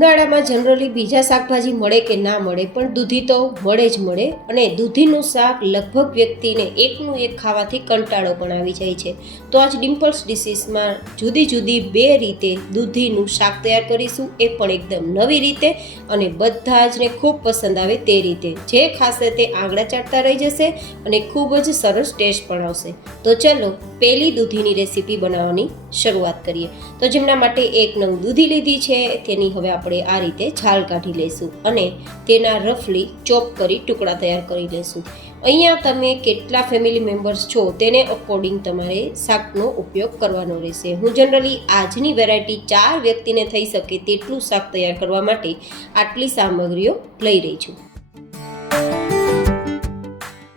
ઉનાળામાં જનરલી બીજા શાકભાજી મળે કે ના મળે પણ દૂધી તો મળે જ મળે અને દૂધીનું શાક લગભગ વ્યક્તિને એકનું એક ખાવાથી કંટાળો પણ આવી જાય છે. તો આજ ડિમ્પલ્સ ડિશીસમાં જુદી જુદી 2 રીતે દૂધીનું શાક તૈયાર કરીશું, એ પણ એકદમ નવી રીતે અને બધા જને ખૂબ પસંદ આવે તે રીતે. જે ખાશે તે આંગળા ચાટતા રહી જશે અને ખૂબ જ સરસ ટેસ્ટ પણ આવશે. તો ચલો પહેલી દૂધીની રેસીપી બનાવવાની શરૂઆત કરીએ. તો જેમના માટે 1 નંગ દૂધી લીધી છે તેની હવે આપણે આ રીતે છાલ કાઢી લઈશું અને તેના રફલી ચોપ કરી ટુકડા તૈયાર કરી લઈશું. અહીંયા તમે કેટલા ફેમિલી મેમ્બર્સ છો તેને અકોર્ડિંગ તમારે શાકનો ઉપયોગ કરવાનો રહેશે. હું જનરલી આજની વેરાયટી 4 વ્યક્તિને થઈ શકે તેટલું શાક તૈયાર કરવા માટે આટલી સામગ્રીઓ લઈ રહી છું.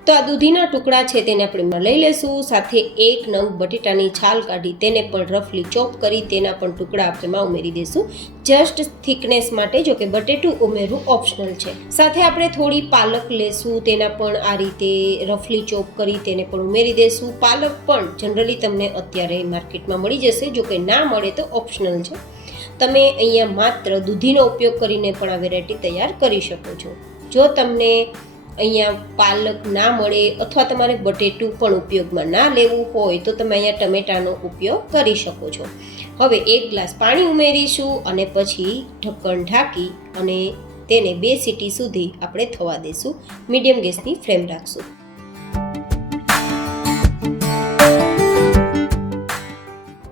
તો આ દૂધીના ટુકડા છે તેને આપણે લઈ લેશું. સાથે 1 નંગ બટેટાની છાલ કાઢી તેને પણ રફલી ચોપ કરી તેના પણ ટુકડા આપણે ઉમેરી દઈશું, જસ્ટ થિકનેસ માટે. જો કે બટેટું ઉમેરવું ઓપ્શનલ છે. સાથે આપણે થોડી પાલક લેશું, તેના પણ આ રીતે રફલી ચોપ કરી તેને પણ ઉમેરી દઈશું. પાલક પણ જનરલી તમને અત્યારે માર્કેટમાં મળી જશે, જો કે ના મળે તો ઓપ્શનલ છે. તમે અહીંયા માત્ર દૂધીનો ઉપયોગ કરીને પણ આ વેરાયટી તૈયાર કરી શકો છો. જો તમને અહીંયા પાલક ના મળે અથવા તમારે બટેટું પણ ઉપયોગમાં ના લેવું હોય તો તમે અહીંયા ટમેટાનો ઉપયોગ કરી શકો છો. હવે 1 ગ્લાસ પાણી ઉમેરીશું અને પછી ઢક્કણ ઢાંકી અને તેને 2 સીટી સુધી આપણે થવા દઈશું. મીડિયમ ગેસની ફ્લેમ રાખશું.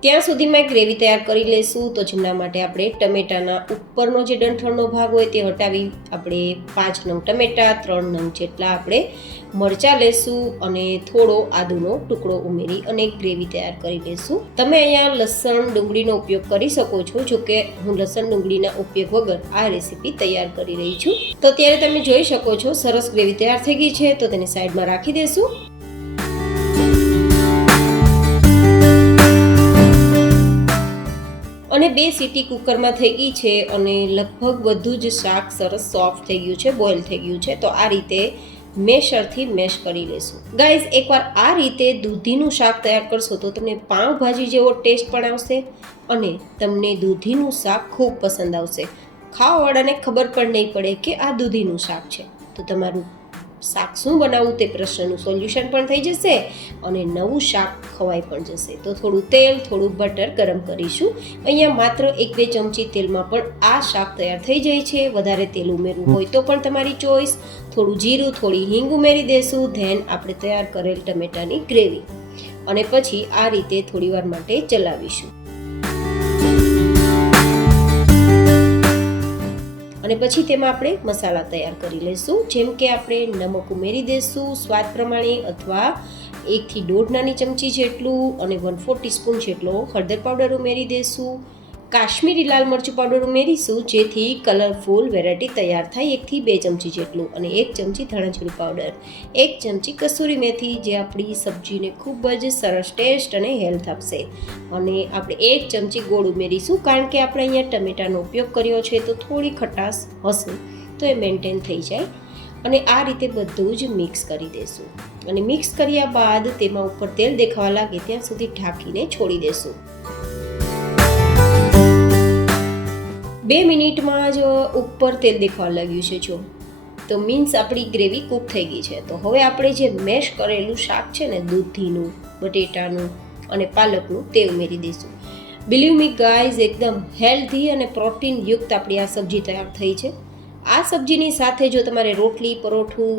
ત્યાં સુધીમાં ગ્રેવી તૈયાર કરી લઈશું. તો જેમના માટે આપણે ટમેટાના ઉપરનો જે ડંઠળનો ભાગ હોય તે હટાવી આપણે 5 નંગ ટમેટા, 3 નંગ જેટલા આપણે મરચાં લેશું અને થોડો આદુનો ટુકડો ઉમેરી અને ગ્રેવી તૈયાર કરી લઈશું. તમે અહીંયા લસણ ડુંગળીનો ઉપયોગ કરી શકો છો, જો કે હું લસણ ડુંગળીના ઉપયોગ વગર આ રેસીપી તૈયાર કરી રહી છું. તો ત્યારે તમે જોઈ શકો છો સરસ ગ્રેવી તૈયાર થઈ ગઈ છે. તો તેને સાઈડમાં રાખી દઈશું. અને 2 સીટી કુકરમાં થઈ ગઈ છે અને લગભગ બધું જ શાક સરસ સોફ્ટ થઈ ગયું છે, બોઇલ થઈ ગયું છે. તો આ રીતે મેશરથી મેશ કરી લેશું. ગાઈઝ, એકવાર આ રીતે દૂધીનું શાક તૈયાર કરશો તો તમને પાઉંભાજી જેવો ટેસ્ટ પણ આવશે અને તમને દૂધીનું શાક ખૂબ પસંદ આવશે. ખાવાવાળાને ખબર પણ નહીં પડે કે આ દૂધીનું શાક છે. તો તમારું શાક શું બનાવવું તે પ્રશ્નનું સોલ્યુશન પણ થઈ જશે અને નવું શાક ખવાઈ પણ જશે. તો થોડું તેલ, થોડું બટર ગરમ કરીશું. અહીંયા માત્ર 1-2 ચમચી તેલમાં પણ આ શાક તૈયાર થઈ જાય છે. વધારે તેલ ઉમેરવું હોય તો પણ તમારી ચોઈસ. થોડું જીરું, થોડી હિંગ ઉમેરી દેશું. ધેન આપણે તૈયાર કરેલ ટમેટાની ગ્રેવી અને પછી આ રીતે થોડીવાર માટે ચલાવીશું. અને પછી તેમાં આપણે મસાલા તૈયાર કરી લઈશું. જેમ કે આપણે નમક ઉમેરી દઈશું સ્વાદ પ્રમાણે અથવા 1 થી 1.5 નાની ચમચી જેટલું અને 1/4 ટીસ્પૂન જેટલો હળદર પાવડર ઉમેરી દઈશું. કાશ્મીરી લાલ મરચું પાવડર ઉમેરીશું જેથી કલરફુલ વેરાયટી તૈયાર થાય. 1 થી 2 ચમચી જેટલું અને 1 ચમચી ધાણા જીરું પાવડર, 1 ચમચી કસૂરી મેથી, જે આપણી સબ્જીને ખૂબ જ સરસ ટેસ્ટ અને હેલ્થ આપશે. અને આપણે 1 ચમચી ગોળ ઉમેરીશું, કારણ કે આપણે અહીંયા ટમેટાનો ઉપયોગ કર્યો છે તો થોડી ખટાશ હશે તો એ મેન્ટેન થઈ જાય. અને આ રીતે બધું જ મિક્સ કરી દઈશું અને મિક્સ કર્યા બાદ તેમાં ઉપર તેલ દેખાવા લાગે ત્યાં સુધી ઢાંકીને છોડી દઈશું. 2 મિનિટમાં જ ઉપર તેલ દેખાવા લાગ્યું છે જો, તો મીન્સ આપણી ગ્રેવી કૂક થઈ ગઈ છે. તો હવે આપણે જે મેશ કરેલું શાક છે ને દૂધીનું, બટેટાનું અને પાલકનું તે ઉમેરી દઈશું. બિલીવ મી ગાઈઝ, એકદમ હેલ્ધી અને પ્રોટીન યુક્ત આપણી આ સબ્જી તૈયાર થઈ છે. આ સબ્જીની સાથે જો તમારે રોટલી, પરોઠું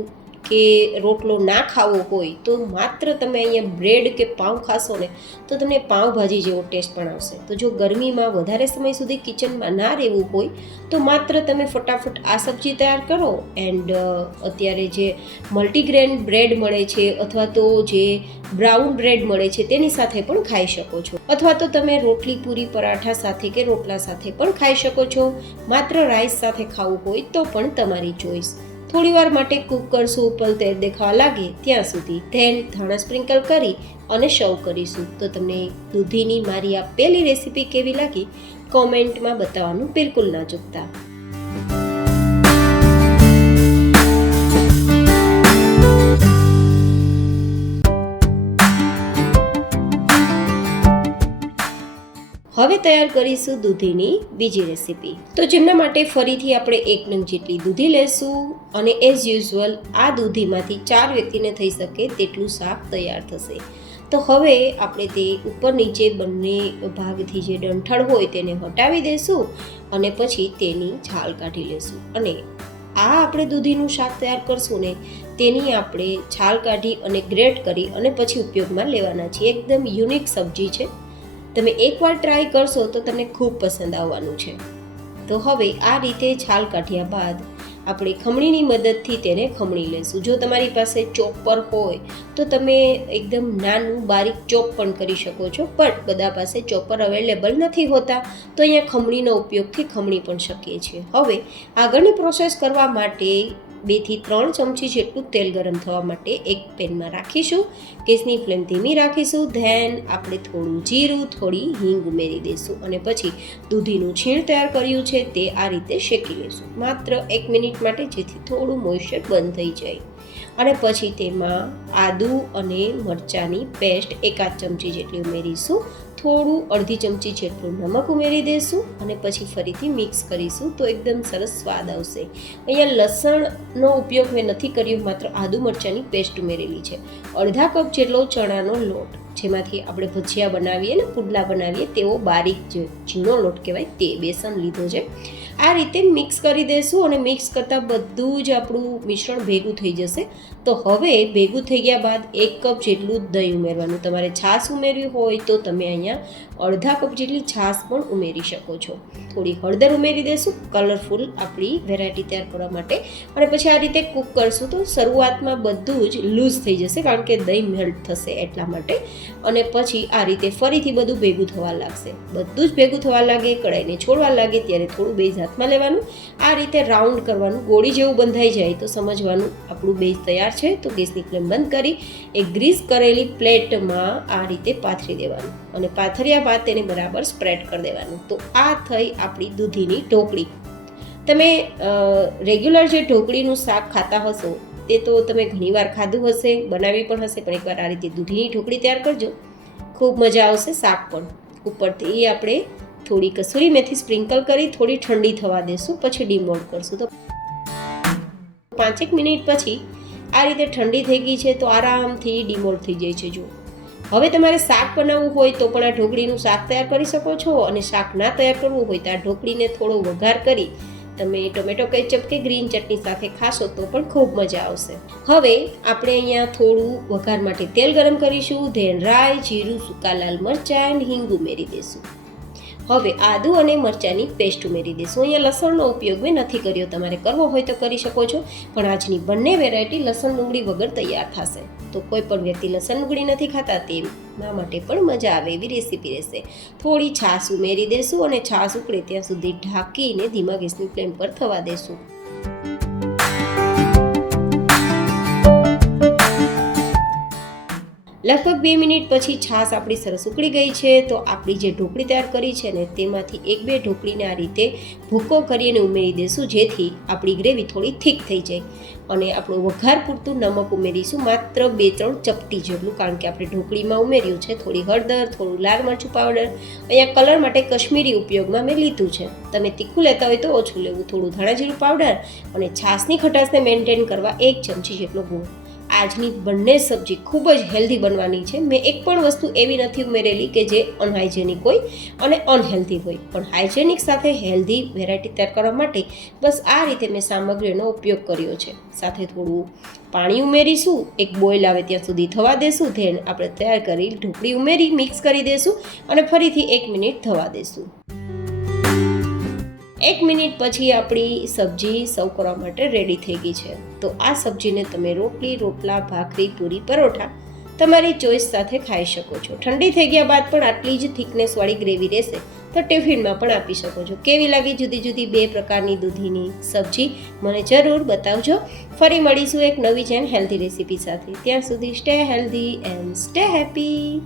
કે રોટલો ના ખાવો હોય તો માત્ર તમે અહીંયા બ્રેડ કે પાઉં ખાશો ને તો તમને પાઉંભાજી જેવો ટેસ્ટ પણ આવશે. તો જો ગરમીમાં વધારે સમય સુધી કિચનમાં ના રહેવું હોય તો માત્ર તમે ફટાફટ આ સબ્જી તૈયાર કરો એન્ડ અત્યારે જે મલ્ટીગ્રેન બ્રેડ મળે છે અથવા તો જે બ્રાઉન બ્રેડ મળે છે તેની સાથે પણ ખાઈ શકો છો. અથવા તો તમે રોટલી, પૂરી, પરાઠા સાથે કે રોટલા સાથે પણ ખાઈ શકો છો. માત્ર રાઈસ સાથે ખાવું હોય તો પણ તમારી ચોઈસ. થોડીવાર માટે કૂક કરશું. ઉપર તેલ દેખાવા લાગે ત્યાં સુધી ધેન ધાણા સ્પ્રિંકલ કરી અને સર્વ કરીશું. તો તમને દૂધીની મારી આ પહેલી રેસીપી કેવી લાગી કોમેન્ટમાં બતાવવાનું બિલકુલ ના ચૂકતા. હવે તૈયાર કરીશું દૂધીની બીજી રેસીપી. તો જેમના માટે ફરીથી આપણે 1 નંગ જેટલી દૂધી લેશું અને એઝ યુઝ્યુઅલ આ દૂધીમાંથી 4 વ્યક્તિને થઈ શકે તેટલું શાક તૈયાર થશે. તો હવે આપણે તે ઉપર નીચે બંને ભાગથી જે ડંઠળ હોય તેને હટાવી દઈશું અને પછી તેની છાલ કાઢી લેશું. અને આ આપણે દૂધીનું શાક તૈયાર કરશું ને તેની આપણે છાલ કાઢી અને ગ્રેટ કરી અને પછી ઉપયોગમાં લેવાના છીએ. એકદમ યુનિક સબ્જી છે. તમે એકવાર ટ્રાય કરશો તો તમને ખૂબ પસંદ આવવાનું છે. તો હવે આ રીતે છાલ કાઢ્યા બાદ આપણે ખમણીની મદદથી તેને ખમણી લેશું. જો તમારી પાસે ચોપર હોય તો તમે એકદમ નાનું બારીક ચોપ પણ કરી શકો છો, પણ બધા પાસે ચોપર અવેલેબલ નથી હોતા તો અહીંયા ખમણીનો ઉપયોગથી ખમણી પણ શકીએ છીએ. હવે આગળની પ્રોસેસ કરવા માટે 2 થી 3 ચમચી જેટલું તેલ ગરમ થવા માટે એક પેનમાં રાખીશું. ગેસની ફ્લેમ ધીમી રાખીશું. ધેન આપણે થોડું જીરું, થોડી હિંગ ઉમેરી દઈશું અને પછી દૂધીનું છીણ તૈયાર કર્યું છે તે આ રીતે શેકી લઈશું માત્ર 1 મિનિટ માટે, જેથી થોડું મોઇશ્ચર બંધ થઈ જાય. અને પછી તેમાં આદુ અને મરચાંની પેસ્ટ 1 ચમચી જેટલી ઉમેરીશું. થોડું 1/2 ચમચી જેટલું નમક ઉમેરી દઈશું અને પછી ફરીથી મિક્સ કરીશું તો એકદમ સરસ સ્વાદ આવશે. અહીંયા લસણનો ઉપયોગ મેં નથી કર્યો, માત્ર આદુ મરચાંની પેસ્ટ ઉમેરેલી છે. 1/2 કપ જેટલો ચણાનો લોટ, જેમાંથી આપણે ભજીયા બનાવીએ ને પુડલા બનાવીએ તેવો બારીક જે ઝીણો લોટ કહેવાય તે બેસન લીધો છે. આ રીતે મિક્સ કરી દઈશું અને મિક્સ કરતાં બધું જ આપણું મિશ્રણ ભેગું થઈ જશે. તો હવે ભેગું થઈ ગયા બાદ 1 કપ જેટલું દહીં ઉમેરવાનું. તમારે છાશ ઉમેરવી હોય તો તમે અહીંયા 1/2 કપ જેટલી છાશ પણ ઉમેરી શકો છો. થોડી હળદર ઉમેરી દઈશું કલરફુલ આપણી વેરાયટી તૈયાર કરવા માટે. અને પછી આ રીતે કૂક કરશું તો શરૂઆતમાં બધું જ લૂઝ થઈ જશે, કારણ કે દહીં મેલ્ટ થશે એટલા માટે. અને પછી આ રીતે ફરીથી બધું ભેગું થવા લાગશે. બધું જ ભેગું થવા લાગે, કડાઈને છોડવા લાગે ત્યારે થોડું બેઝ હાથમાં લેવાનું, આ રીતે રાઉન્ડ કરવાનું. ગોળી જેવું બંધાઈ જાય તો સમજવાનું આપણું બેઝ તૈયાર છે. તો ગેસની ફ્લેમ બંધ કરી એક ગ્રીસ કરેલી પ્લેટમાં આ રીતે પાથરી દેવાનું અને પાથર્યા બાદ તેને બરાબર સ્પ્રેડ કરી દેવાનું. તો આ થઈ આપણી દૂધીની ઢોકળી. તમે રેગ્યુલર જે ઢોકળીનું શાક ખાતા હશો તે તો તમે ઘણીવાર ખાધું હશે, બનાવી પણ હશે, પણ એકવાર આ રીતે દૂધીની ઢોકળી તૈયાર કરજો, ખૂબ મજા આવશે. શાક પણ ઉપરથી આપણે થોડી કસૂરી મેથી સ્પ્રિંકલ કરી થોડી ઠંડી થવા દેશું, પછી ડીમોલ્ડ કરશું. તો 5 મિનિટ પછી આ રીતે ઠંડી થઈ ગઈ છે તો આરામથી ડીમોલ્ડ થઈ જાય છે. જો હવે તમારે શાક બનાવવું હોય તો પણ આ ઢોકળીનું શાક તૈયાર કરી શકો છો, અને શાક ના તૈયાર કરવું હોય તો આ ઢોકળીને થોડો વઘાર કરી તમે ટોમેટો કેચઅપ કે ગ્રીન ચટણી સાથે ખાશો તો પણ ખૂબ મજા આવશે. હવે આપણે અહીંયા થોડું વઘાર માટે તેલ ગરમ કરીશું. ધેન રાઈ, જીરું, સૂકા લાલ મરચાં અને હિંગ ઉમેરી દઈશું. હવે આદુ અને મરચાંની પેસ્ટ ઉમેરી દઈશું. અહીંયા લસણનો ઉપયોગ મેં નથી કર્યો, તમારે કરવો હોય તો કરી શકો છો, પણ આજની બંને વેરાયટી લસણ ડુંગળી વગર તૈયાર થશે. તો કોઈ પણ વ્યક્તિ લસણ ડુંગળી નથી ખાતા તેમના માટે પણ મજા આવે એવી રેસીપી રહેશે. થોડી છાશ ઉમેરી દઈશું અને છાશ ઉકળે ત્યાં સુધી ઢાંકીને ધીમા ગેસની ફ્લેમ પર થવા દઈશું. લગભગ 2 મિનિટ પછી છાશ આપણી સરસ ઉકળી ગઈ છે. તો આપણી જે ઢોકળી તૈયાર કરી છે ને તેમાંથી 1-2 ઢોકળીને આ રીતે ભૂકો કરીને ઉમેરી દઈશું, જેથી આપણી ગ્રેવી થોડી થીક થઈ જાય. અને આપણું વઘાર પૂરતું નમક ઉમેરીશું, માત્ર 2-3 ચપટી જેટલું, કારણ કે આપણે ઢોકળીમાં ઉમેર્યું છે. થોડી હળદર, થોડું લાલ મરચું પાવડર, અહીંયા કલર માટે કશ્મીરી ઉપયોગમાં મેં લીધું છે. તમે તીખું લેતા હોય તો ઓછું લેવું. થોડું ધાણા જીરું પાવડર અને છાશની ખટાશને મેન્ટેન કરવા 1 ચમચી જેટલો ગોળ. આજની બંને સબ્જી ખૂબ જ હેલ્ધી બનવાની છે. મેં એક પણ વસ્તુ એવી નથી ઉમેરેલી કે જે અનહાઇજેનિક હોય અને અનહેલ્ધી હોય, પણ હાઇજેનિક સાથે હેલ્ધી વેરાયટી તૈયાર કરવા માટે બસ આ રીતે મેં સામગ્રીનો ઉપયોગ કર્યો છે. સાથે થોડું પાણી ઉમેરીશું, એક બોઇલ આવે ત્યાં સુધી થવા દેશું. ધેન આપણે તૈયાર કરી ઢોકળી ઉમેરી મિક્સ કરી દઈશું અને ફરીથી 1 મિનિટ થવા દેશું. 1 મિનિટ પછી આપણી સબ્જી સર્વ કરવા માટે રેડી થઈ ગઈ છે. તો આ સબ્જીને તમે રોટલી, રોટલા, ભાખરી, પૂરી, પરોઠા તમારી ચોઈસ સાથે ખાઈ શકો છો. ઠંડી થઈ ગયા બાદ પણ આટલી જ થિકનેસવાળી ગ્રેવી રહેશે તો ટિફિનમાં પણ આપી શકો છો. કેવી લાગી જુદી જુદી 2 પ્રકારની દૂધીની સબ્જી મને જરૂર બતાવજો. ફરી મળીશું એક નવી જ હેલ્ધી રેસીપી સાથે. ત્યાં સુધી stay healthy and stay happy.